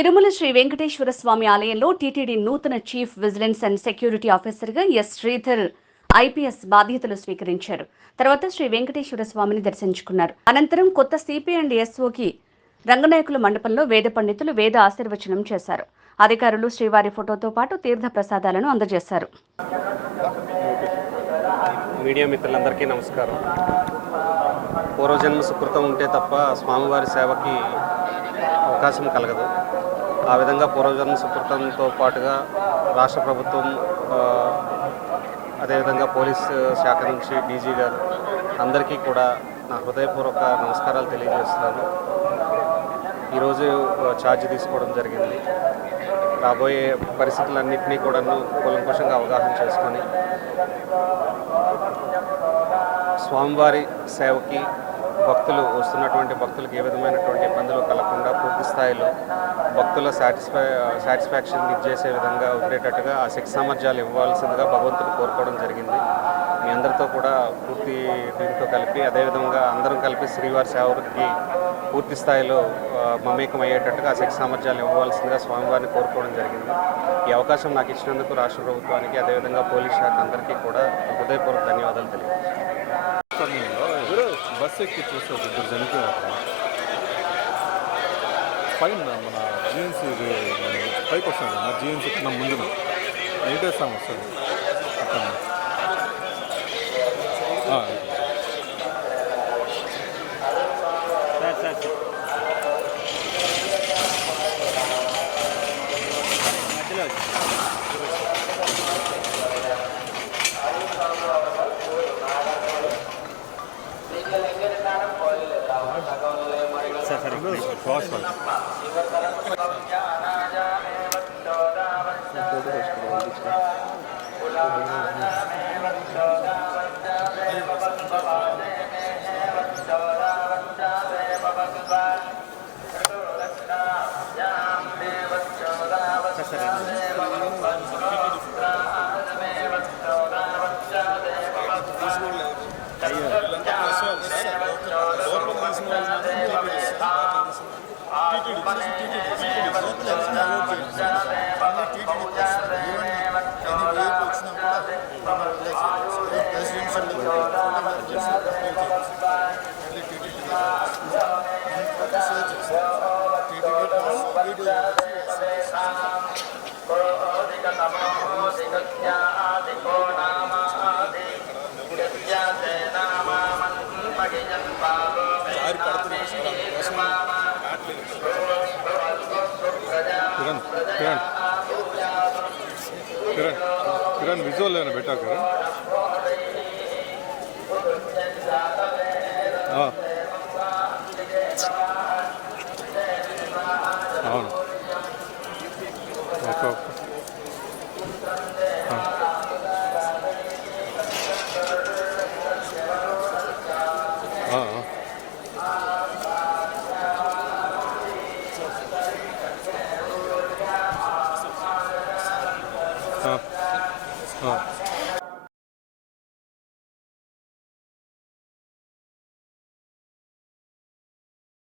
తిరుమల శ్రీ వెంకటేశ్వర స్వామి ఆలయంలో టీటీడీ నూతన chief vigilance and security ఆఫీసర్గా ఎస్ శ్రీధర్ ఐపీఎస్ బాధ్యతలు స్వీకరించారు. తర్వాత శ్రీ వెంకటేశ్వర స్వామిని దర్శించుకున్నారు. అనంతరం కొత్త సిపి అండ్ ఎస్ఓకి రంగనాయకుల మండపంలో వేద పండితులు వేద ఆశీర్వచనం చేశారు. అధికారులు శ్రీవారి ఫోటోతో పాటు తీర్థ ప్రసాదాలను అందజేశారు. మీడియా మిత్రులందరికీ నమస్కారం. పూర్వజన్మ సుకృతం ఉంటే తప్ప స్వామివారి సేవకి అవకాశం కలగదు. ఆ విధంగా పూర్వజన్మ సుకృతంతో పాటుగా రాష్ట్ర ప్రభుత్వం, అదేవిధంగా పోలీస్ శాఖ నుంచి డీజీ గారు అందరికీ కూడా నా హృదయపూర్వక నమస్కారాలు తెలియజేస్తున్నాను. ఈరోజు ఛార్జ్ తీసుకోవడం జరిగింది. రాబోయే పరిస్థితులన్నింటినీ కూడా కూలంకషంగా అవగాహన చేసుకొని స్వామివారి సేవకి వస్తున్నటువంటి భక్తులకు ఏ విధమైనటువంటి ఇబ్బందులు కలగకుండా పూర్తి స్థాయిలో భక్తుల సాటిస్ఫాక్షన్ ఇచ్చేసే విధంగా ఉండేటట్టుగా ఆ శక్తి సామర్థ్యాలు ఇవ్వాల్సిందిగా భగవంతుని కోరుకోవడం జరిగింది. మీ అందరితో కూడా పూర్తి దీంతో కలిపి అదేవిధంగా అందరం కలిపి శ్రీవారి సేవకి పూర్తి స్థాయిలో మమేకం అయ్యేటట్టుగా ఆ శక్తి సామర్థ్యాలు ఇవ్వవలసిందిగా స్వామివారిని కోరుకోవడం జరిగింది. ఈ అవకాశం నాకు ఇచ్చినందుకు రాష్ట్ర ప్రభుత్వానికి అదేవిధంగా పోలీస్ శాఖ అందరికీ కూడా హృదయపూర్వక ధన్యవాదాలు తెలియజేస్తున్నాను. బస్సు ఎక్కి చూస్తే ఇద్దరు చనిపోయారు. పైన మన జీఎన్సీ పైకి వస్తుంది కదా, జీఎన్సీ కన్నా ముందున వెంకటేశ్వరం వస్తుంది. కిరణ్ విజువల్ ఏమైనా పెట్టా కిరణ్? అవును, ఓకే ఓకే. हाँ